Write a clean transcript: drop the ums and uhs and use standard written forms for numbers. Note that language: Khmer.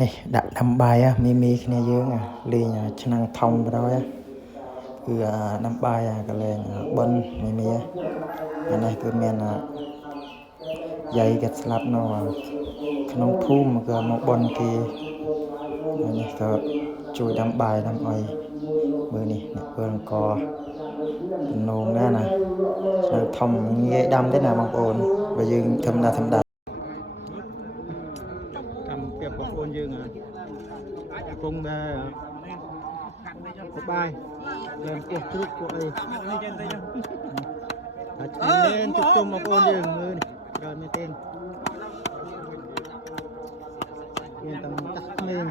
នេះដាក់ដាំបាយមីគ្នាយើងលេងឆ្នាំងធំបណ្ដោយគឺដាំបាយកលែងបិណ្ឌមីអានេះគឺមានយាយគាត់ស្លាប់នៅក្នុងភូមិក៏មកបិណ្ឌគេនេះក៏ជួយដាំបាយដាំអុយមើលនេះអ្នកធ្វើអង្គដំណងដែរណាឆ្នាំងធំងាយដាំទេណាបងប្អូនបើយើងធម្មតាតាមពីបងប្អូនយើងកំពុងតែបាយឡើងពោះជ្រូកពួកអីអាចមានជុំបងប្អូនយើងមើលនេះច្រើនមែនទេមានតែតាក់ក្មេង